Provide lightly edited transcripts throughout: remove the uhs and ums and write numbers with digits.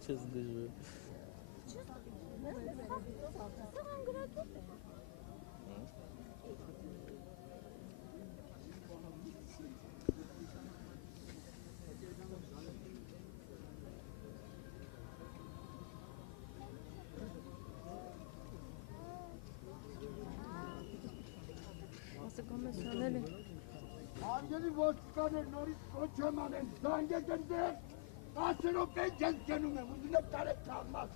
Չես դժվար։ Արգելի ոստիկաններ նորից կոչ եմ անեն, զանգեք ընդեղ, 10 րոպե չես գնում եմ, ուզում եմ տարեք թաղմաս,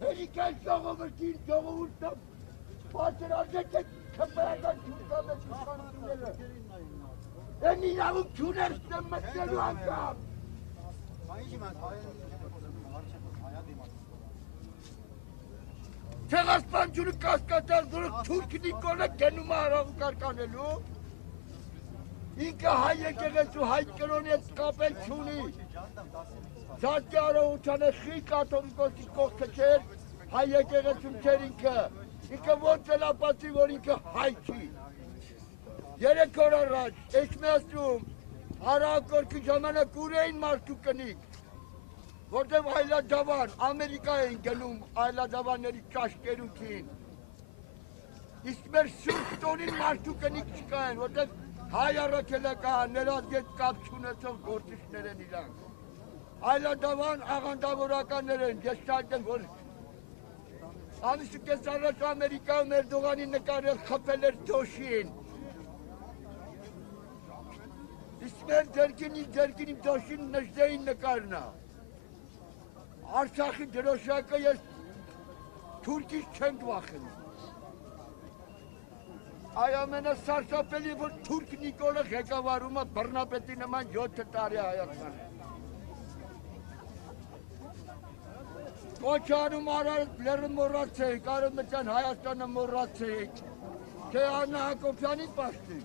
հերիք են ժողովրդին, ժողովուրդը, բացր արգեք եք քպայական չունկամետ իշխանությունները, են իրավուկ չուներ ստեմ մտնելու անգամ։ Չեղասպանջունը կասկատար դուրը թուրք նիկոլը գնում է հարաղու կարկանելու, ինքը հայ եկեղեցու հայ կրոնի հետ կապել չունի, Զատկի առողջանը խի կաթողիկոսի կողքը չեր, հայ եկեղեցում չեր ինքը ոնց էլ ապացի, որ ինքը հայ չի։ 3 օր առաջ, Էջմիածնում, հարաղակորքի ժամանակ ուր էին մարդու կնիկ, որտև այլադավան, Ամերիկա էին գնում այլադավանների ճաշկերուքին, իսկ մեր սուրբ տոնին մարդու կնիկ չկային, որտև հայ առաքելական, ներազգետ կապ չունեցող գործիչներ են իրանք, այլադավան աղանդավորականներ են, ես շատ եմ, որ ամիսու կես առաջ Ամերիկայում Էրդողանի նկարել խփել էր դոշին, իսկ մեր ձերքին իմ դոշին նժդեին նկարնա, Արցախի դրոշակը ես թուրքից չենք վախենում, այ ամենասարսափելի, որ թուրք Նիկոլը ղեկավարում է բռնապետի նման 7 տարի Հայաստանը։ Կոչանում արարդ լերը մորացեիք, Արևմտյան Հայաստանը մորացեիք, թե Աննա Հակոբյանին պաշտիկ։